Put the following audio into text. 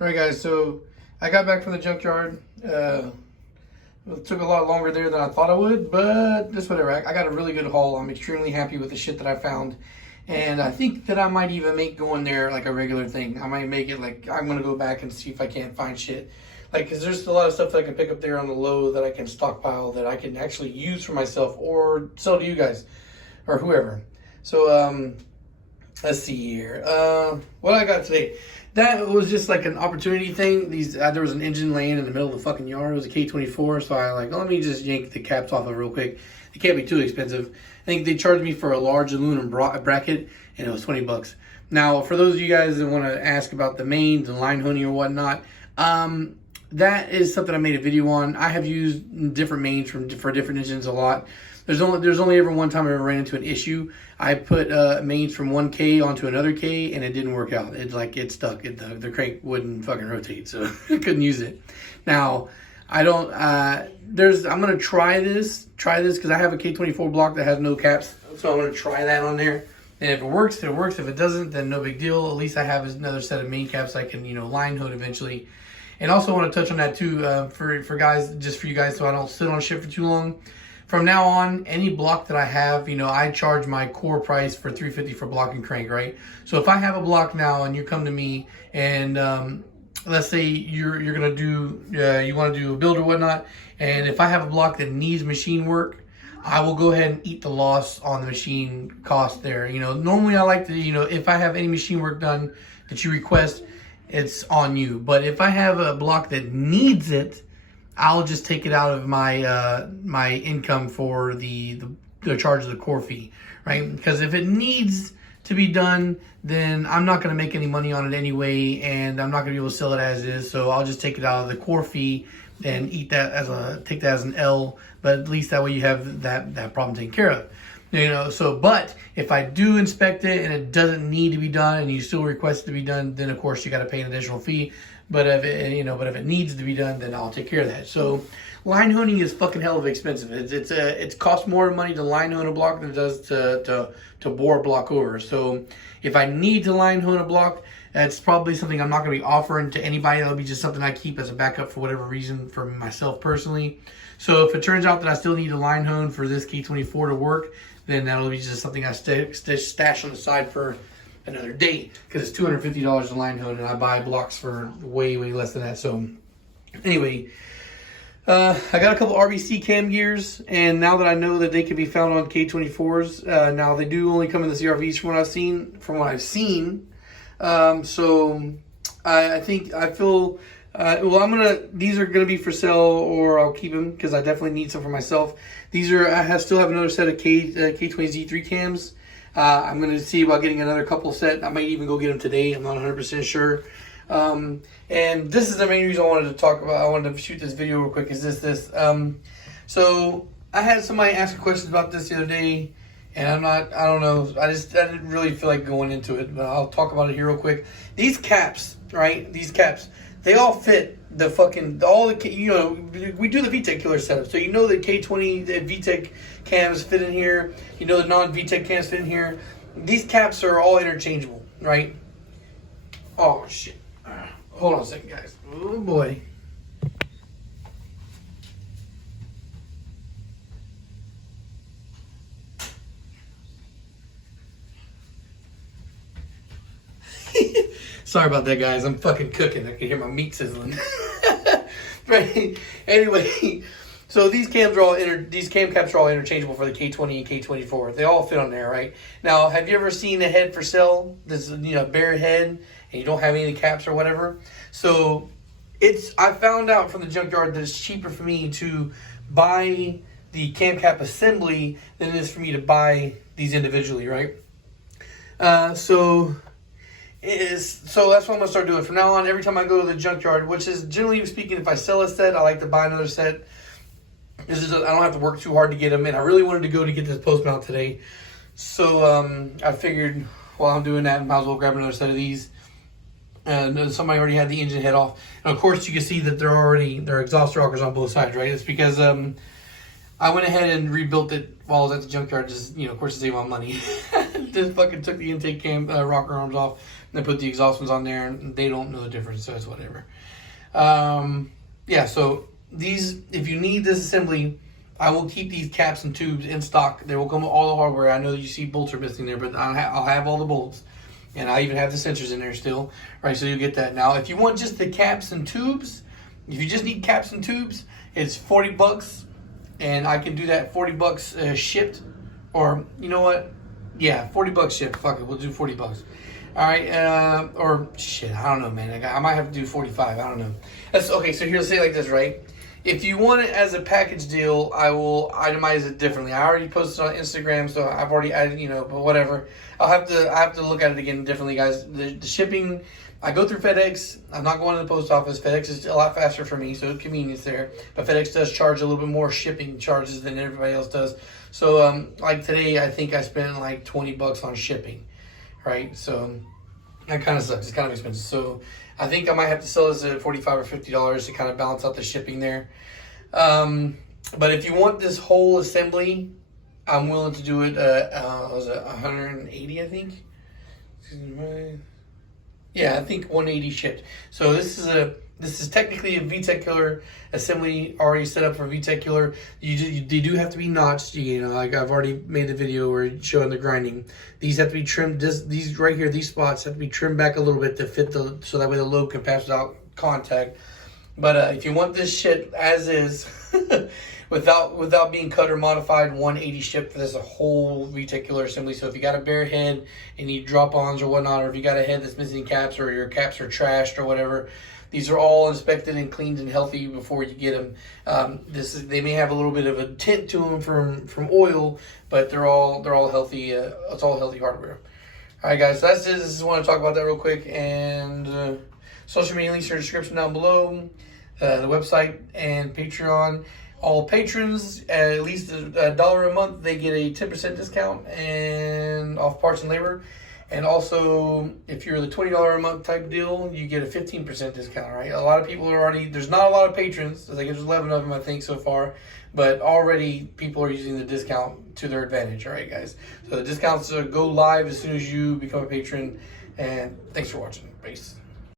Alright guys, so I got back from the junkyard. It took a lot longer there than I thought it would, but just whatever. I got a really good haul. I'm extremely happy with the shit that I found. And I think that I might even make going there like a regular thing. I might make it like, I'm going to go back and see if I can't find shit. Like, because there's a lot of stuff that I can pick up there on the low that I can stockpile that I can actually use for myself or sell to you guys or whoever. So, let's see here. What I got today. That was just like an opportunity thing. There was an engine laying in the middle of the fucking yard. It was a K24, so I like, let me just yank the caps off of it real quick. It can't be too expensive. I think they charged me for a large aluminum bracket, and it was $20. Now, for those of you guys that want to ask about the mains and line honing or whatnot, that is something I made a video on. I have used different mains for different engines a lot. There's only ever one time I ever ran into an issue. I put mains from 1K onto another K, and it didn't work out. It stuck. The crank wouldn't fucking rotate, so I couldn't use it. Now, I don't. I'm gonna try this because I have a K24 block that has no caps, so I'm gonna try that on there. And if it works, it works. If it doesn't, then no big deal. At least I have another set of main caps I can line hood eventually. And also want to touch on that too for guys, just for you guys, so I don't sit on shit for too long. From now on, any block that I have, I charge my core price for $350 for block and crank, right? So if I have a block now and you come to me and let's say you're gonna do you want to do a build or whatnot, and if I have a block that needs machine work, I will go ahead and eat the loss on the machine cost there. Normally I like to, if I have any machine work done that you request, it's on you. But if I have a block that needs it, I'll just take it out of my my income for the charge of the core fee, right? Because if it needs to be done, then I'm not going to make any money on it anyway, and I'm not going to be able to sell it as is. So I'll just take it out of the core fee and eat that take that as an L. But at least that way you have that problem taken care of. But if I do inspect it and it doesn't need to be done and you still request it to be done, then of course you got to pay an additional fee. But if it needs to be done, then I'll take care of that. So line honing is fucking hell of expensive. It's cost more money to line hone a block than it does to bore a block over. So if I need to line hone a block, that's probably something I'm not going to be offering to anybody. That'll be just something I keep as a backup for whatever reason for myself personally. So if it turns out that I still need a line hone for this K24 to work, then that'll be just something I stash on the side for another day, because it's $250 a line hone and I buy blocks for way less than that. So anyway, I got a couple RBC cam gears, and now that I know that they can be found on K24s, now they do only come in the CRVs from what I've seen. So I feel these are gonna be for sale, or I'll keep them because I definitely need some for myself. Still have another set of K20Z3 cams. I'm going to see about getting another couple set. I might even go get them today. I'm not 100% sure. And this is the main reason I wanted to talk about. I wanted to shoot this video real quick. Is this? So I had somebody ask questions about this the other day, and I don't know. I didn't really feel like going into it, but I'll talk about it here real quick. These caps, right? These caps, they all fit we do the VTEC killer setup. So the K20 the VTEC cams fit in here. The non-VTEC cams fit in here. These caps are all interchangeable, right? Oh shit. Hold on a second, guys. Oh boy. Sorry about that, guys. I'm fucking cooking. I can hear my meat sizzling. Right. Anyway, so these cam caps are all interchangeable for the K20 and K24. They all fit on there, right? Now, have you ever seen a head for sale that's bare head and you don't have any caps or whatever? So I found out from the junkyard that it's cheaper for me to buy the cam cap assembly than it is for me to buy these individually, right? So that's what I'm going to start doing. From now on, every time I go to the junkyard, which is generally speaking, if I sell a set, I like to buy another set. I don't have to work too hard to get them, and I really wanted to go to get this post mount today. So I figured while I'm doing that, I might as well grab another set of these. And somebody already had the engine head off. And of course, you can see that they're exhaust rockers on both sides, right? It's because I went ahead and rebuilt it while I was at the junkyard, just, of course, to save my money. Just fucking took the intake rocker arms off, they put the exhaust ones on there, and they don't know the difference, so it's whatever. Yeah, so these, if you need this assembly, I will keep these caps and tubes in stock. They will come with all the hardware. I know that you see bolts are missing there, but I'll have all the bolts. And I even have the sensors in there still. Right, so you'll get that. Now, if you want just the caps and tubes, if you just need caps and tubes, it's $40. And I can do that $40 shipped. Or, you know what? Yeah, $40 shipped. Fuck it, we'll do $40. All right, or shit, I don't know, man. I might have to do 45. I don't know. That's okay. So here's say it like this, right? If you want it as a package deal, I will itemize it differently. I already posted on Instagram, so I've already added, you know, but whatever. I have to look at it again differently, guys. The shipping, I go through FedEx. I'm not going to the post office. FedEx is a lot faster for me, so convenience there. But FedEx does charge a little bit more shipping charges than everybody else does. So, like today, I think I spent like $20 on shipping, right? So that kind of sucks. It's kind of expensive. So I think I might have to sell this at $45 or $50 to kind of balance out the shipping there. But if you want this whole assembly, I'm willing to do it. Was it 180? I think. Yeah, I think 180 shipped. So this is technically a VTEC killer assembly already set up for VTEC killer. They do have to be notched. You know, like I've already made the video where showing the grinding. These have to be trimmed. These right here, these spots have to be trimmed back a little bit to fit so that way the load can pass without contact. But if you want this shit as is, without being cut or modified, 180 shipped for this a whole VTEC killer assembly. So if you got a bare head and need drop-ons or whatnot, or if you got a head that's missing caps or your caps are trashed or whatever, these are all inspected and cleaned and healthy before you get them. They may have a little bit of a tint to them from oil, but they're all healthy. It's all healthy hardware. All right, guys. So that's it. I just want to talk about that real quick. And social media links are in the description down below. The website and Patreon. All patrons at least $1 a month, they get a 10% discount and off parts and labor. And also, if you're the $20 a month type deal, you get a 15% discount, right? A lot of people are already, there's not a lot of patrons. There's 11 of them, I think, so far. But already people are using the discount to their advantage, all right, guys? So the discounts go live as soon as you become a patron. And thanks for watching. Peace.